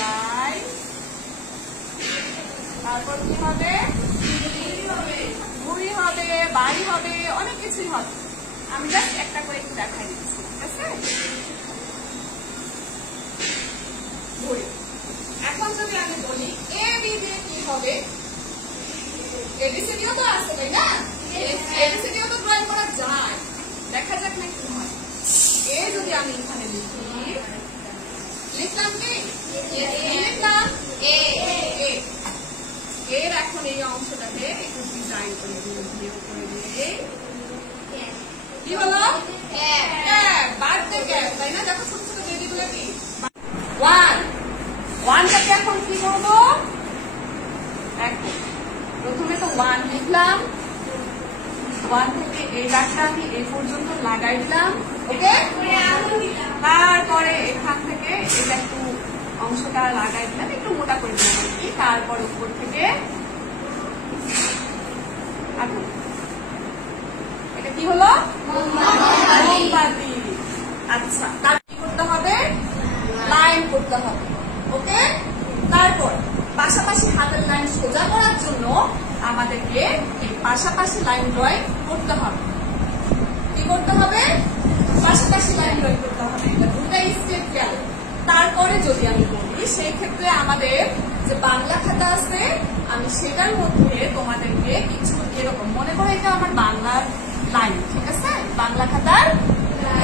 Line, তারপর কি হবে, ঘুড়ি হবে, বাড়ি হবে, অনেক কিছুই হবে। আমি জাস্ট একটা করে একটু দেখাই দিচ্ছি, ঠিক আছে? ঘুড়ি। এখন যদি আমি বলি এ বি দিয়ে কি হবে, এবিসিডিও তো আছে তাই না, এবিসিডিও তো ড্রয়িং করা যায়, দেখা যাক না কি হয়। এ যদি আমি এখানে লিখি, লিখলাম কি, লিখলাম এ, এর এখন এই অংশটাকে একটু ডিজাইন করে দিয়ে করে দিয়ে কি হলো, বাড়তে গ্যাপ তাই না, দেখো ছোট ছোট বেবিগুলো কি, 1 1টাকে এখন কি করবো, প্রথমে তো 1 লিখলাম, 1 থেকে এই দাগটা আমি এই পর্যন্ত লাগাই দিলাম, ওকে। তারপরে এখান থেকে এটা একটু অংশটা লাগাই দিলাম, একটু মোটা করে দিলাম আর কি। তারপর উপর থেকে আগুন, এটা কি হলো, মোমবাতি। আচ্ছা, তার কি করতে হবে, লাইন করতে হবে, ওকে। তারপর পাশাপাশি হাতের লাইন সোজা করার জন্য আমাদেরকে এই পাশাপাশি লাইন ড্রয়িং করতে হবে। কি করতে হবে, পাশাপাশি লাইন ড্রয়িং করতে হবে, এটা দুটাই স্টেপ গেল। তারপরে যদি আমি বলি, সেই ক্ষেত্রে আমাদের যে বাংলা খাতা আছে, আমি সেটার মধ্যে তোমাদেরকে কিছু এরকম মনে করো, এটা আমার বাংলার লাইন, ঠিক আছে, বাংলা খাতার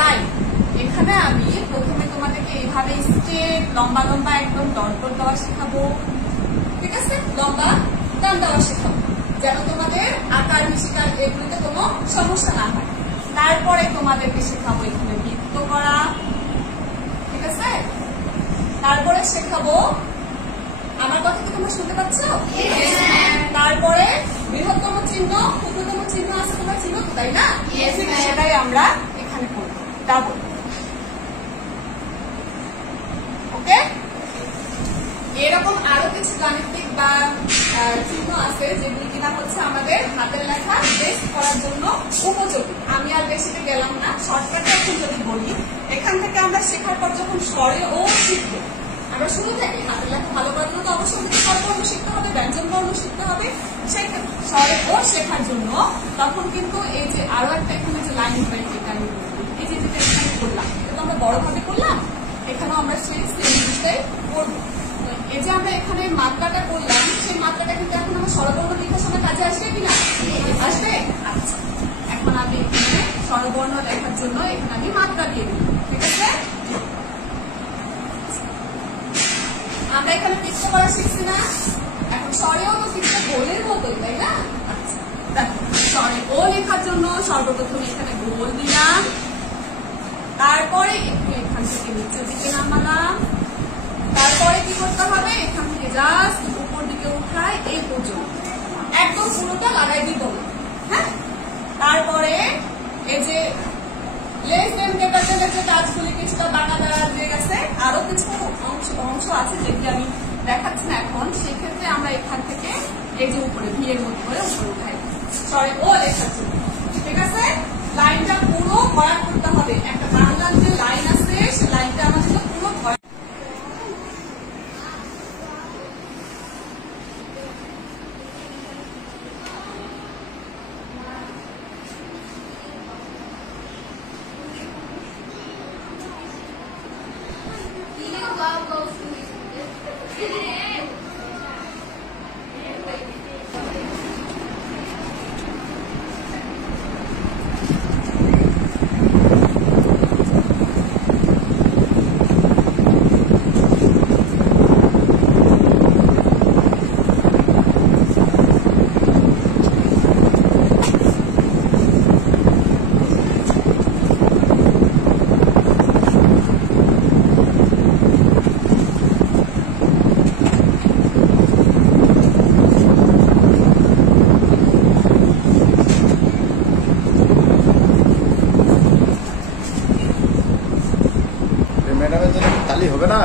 লাইন। এখানে আমি প্রথমে তোমাদেরকে এইভাবে স্টেপ লম্বা লম্বা একদম ডট ডট দেওয়া শেখাবো, ঠিক আছে, লম্বা টান দেওয়া শেখাবো, যেন তোমাদের আকার বিশিকার এগুলোতে কোনো সমস্যা না হয়। তারপরে তোমাদেরকে শেখাবো এখানে বৃত্ত করা, ঠিক আছে। তারপরে শেখাবো, আমার কথা কি তোমরা শুনতে পাচ্ছ? তারপরে বৃহত্তম চিহ্ন, ক্ষুদ্রতম চিহ্ন আছে, তোমার চিহ্ন তো তাই না, সেটাই আমরা এখানে করবো, ডাবল, ওকে। এরকম আরো কিছু গাণিতিক বা চিহ্ন আছে যেগুলি কিনা হচ্ছে আমাদের হাতের লেখা টেস্ট করার জন্য উপযোগী। আমি আর বেশিতে গেলাম না, শর্টকাটে এখন যদি বলি, এখান থেকে আমরা শেখার পর যখন স্বরে ও শিখবো, আমরা শুরু থেকে হাতের লেখা ভালো করার জন্য তো অবশ্যই স্বরবর্ণ শিখতে হবে, ব্যঞ্জন বর্ণ শিখতে হবে, সেই স্বরে ও শেখার জন্য তখন কিন্তু এই যে আরো একটা এখানে যে লাইন ড্রয়িং, এটা আমি এই যে যেটা এখানে করলাম, এটা তো আমরা বড়ভাবে করলাম, এখানেও আমরা সেই সেম জিনিসটাই করবো। এই যে আমরা এখানে মাত্রাটা করলাম, সেই মাত্রাটা কিন্তু এখন আমার স্বরবর্ণ লেখার সময় কাজে আসবে কিনা, আসবে। আচ্ছা, এখন আমি এখানে স্বরবর্ণ লেখার জন্য এখানে আমি মাত্রা দিয়ে দিই, ঠিক আছে। আমরা এখানে পিক্ত করা শিখছি না, এখন স্বরেও তো পিক্ত গোলের মতোই তাই না। আচ্ছা, দেখো স্বরে ও লেখার জন্য সর্বপ্রথম এখানে গোল দিলাম, তারপরে একটু এখান থেকে নিচের দিকে নামালাম, তারপরে কি করতে হবে, এখান থেকে জাস্ট উপর দিকে উঠায় এই পর্যন্ত, একদম পুরোটা লাগাই দিব, হ্যাঁ। তারপরে এই যে লেস দেন গ্রেটার দেনের যে কাজগুলি কিছুটা দানা দেওয়া দিয়ে গেছে, আরো কিছু অংশ আছে যেটি আমি দেখাচ্ছি না এখন, সেক্ষেত্রে আমরা এখান থেকে এই যে উপরে ভিড়ের মধ্যে করে উপরে উঠাই, সরি ও লেখার জন্য, ঠিক আছে। লাইনটা পুরো ভরাট করতে হবে, একটা বাংলার যে লাইন আছে সে লাইনটা আমাদের পুরো ভরাট। ম্যাডামের জন্য তালি হবে না।